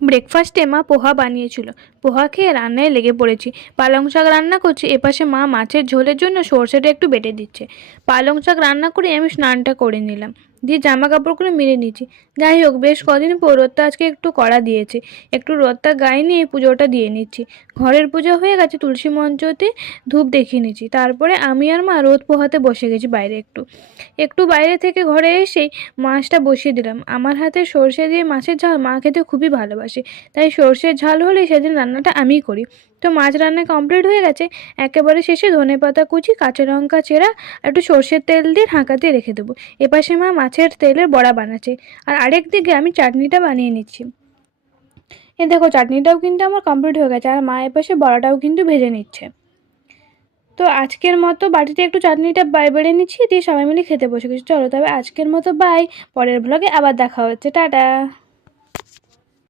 ব্রেকফাস্টে মা পোহা বানিয়েছিল। পোহা খেয়ে রান্নায় লেগে পড়েছি। পালং শাক রান্না করছি, এপাশে মা মাছের ঝোলের জন্য সর্ষেটা একটু বেটে দিচ্ছে। পালং শাক রান্না করে আমি স্নানটা করে নিলাম, দিয়ে জামা কাপড়গুলো মেলে নিয়েছি। যাই হোক, বেশ কদিন পর রোদটা আজকে একটু কড়া দিয়েছে। একটু রোদটা গায়ে নিয়ে পুজোটা দিয়ে নিচ্ছি। ঘরের পুজো হয়ে গেছে, তুলসী মঞ্চতে ধূপ দেখিয়ে নিচ্ছি। তারপরে আমি আর মা রোদ পোহাতে বসে গেছি বাইরে। একটু একটু বাইরে থেকে ঘরে এসেই মাছটা বসিয়ে দিলাম। আমার হাতে সর্ষে দিয়ে মাছের ঝাল মা খেতে খুবই ভালোবাসে, তাই সর্ষের ঝাল হলে সেদিন রান্নাটা আমিই করি। তো মাছ রান্না কমপ্লিট হয়ে গেছে। একেবারে শেষে ধনেপাতা কুচি, কাঁচা লঙ্কা চেরা আর একটু সর্ষের তেল দিয়ে ঢাকা দিয়ে রেখে দেবো। এপাশে মা মাছের তেলের বড়া বানাচ্ছে, আর আরেক দিকে আমি চাটনিটা বানিয়ে নিচ্ছি। এ দেখো, চাটনিটাও কিন্তু আমার কমপ্লিট হয়ে গেছে, আর মা এপাশে বড়াটাও কিন্তু ভেজে নিচ্ছে। তো আজকের মতো বাটিতে একটু চাটনিটা বেড়ে নিচ্ছি, দিয়ে সবাই মিলে খেতে বসে গেছি। চলো তবে আজকের মতো বাই। পরের ব্লগে আবার দেখা হচ্ছে, টাটা।